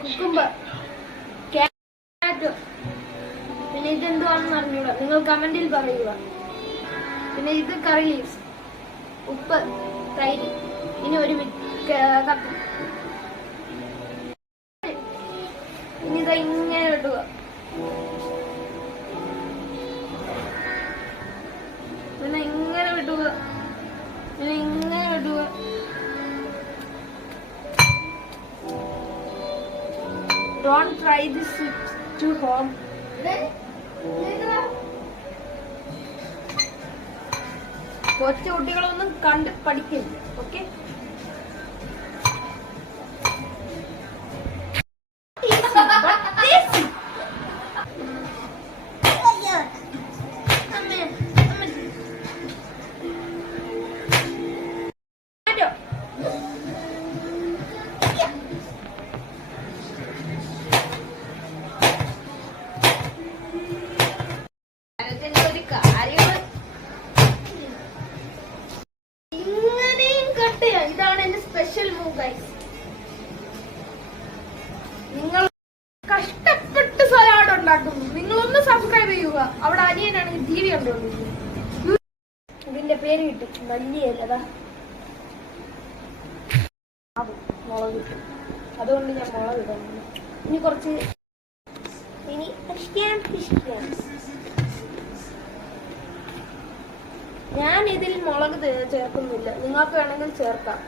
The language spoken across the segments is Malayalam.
കുക്കുംബർ, ക്യാരറ്റ്, പിന്നെ ഇതെന്തുവാണെന്ന് അറിഞ്ഞൂടാ, നിങ്ങൾ കമന്റിൽ പറയുക. പിന്നെ ഇത് കറി ലീവ്സ്, ഉപ്പ്, തൈര്, ഇനി ഒരു കത്തി. ഇനി ഇതാ ഇങ്ങനെ ഇടുക. പിന്നെ ഇങ്ങനെ വിടുക, പിന്നെ ഇങ്ങനെ വിടുക. Don't try this to home. കൊച്ചു കുട്ടികളൊന്നും കണ്ട് പഠിക്കരുത്. ഓക്കെ, ഒരു കാര്യം ഇങ്ങനെയും കട്ട് ചെയ്യാം. ഇതാണ് എന്റെ സ്പെഷ്യൽ മൂവ് ഗൈസ്. നിങ്ങൾ കഷ്ടപ്പെട്ട് സലാഡ് ഉണ്ടാക്കുന്നു. നിങ്ങളൊന്ന് സബ്സ്ക്രൈബ് ചെയ്യുക. അവിടെ അനിയനാണെങ്കിൽ ടി വി കണ്ടുകൊണ്ടിരിക്കുന്നത്. ഇതിന്റെ പേര് കിട്ടും മല്ലിയല്ലതാ, മുളക് കിട്ടും. അതുകൊണ്ട് ഞാൻ മുളക് ഇടുന്നു. ഇനി കുറച്ച് ഞാൻ ഇതിൽ മുളക് ചേർക്കുന്നില്ല, നിങ്ങൾക്ക് വേണമെങ്കിൽ ചേർക്കാം.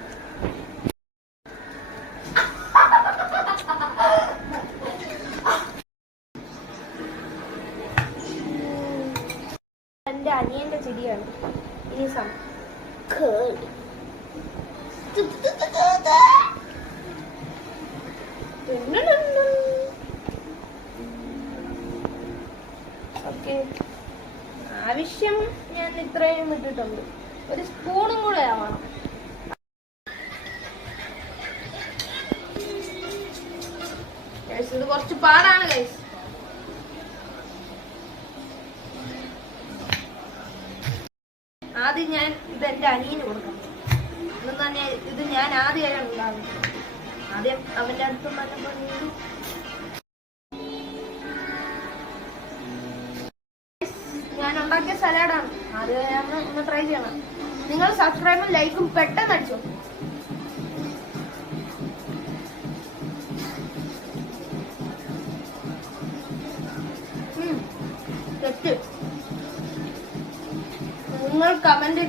എന്റെ അനിയന്റെ ചെടിയാണ് ഈ ഓക്കെ. ആവശ്യം ഞാൻ ഇത്രയും ഇട്ടിട്ടുണ്ട്. ഒരു സ്പൂണും കൂടെ ആവണം. ഇത് കുറച്ച് പാടാണ് ഗൈസ്. ആദ്യം ഞാൻ ഇത് എന്റെ അനിയന് കൊടുക്കണം. ഇന്ന് തന്നെ ഇത് ഞാൻ ആദ്യമായാണ് ഉണ്ടാകുന്നത്. ആദ്യം അവന്റെ അടുത്ത് നല്ല പണിയും. ഞാൻ ഉണ്ടാക്കിയ സലാഡാണ്. ആദ്യം ഒന്ന് ട്രൈ ചെയ്യണം. നിങ്ങൾ സബ്സ്ക്രൈബും ലൈക്കും പെട്ടെന്ന് അടിച്ചോ. തെറ്റ് നിങ്ങൾ കമന്റ്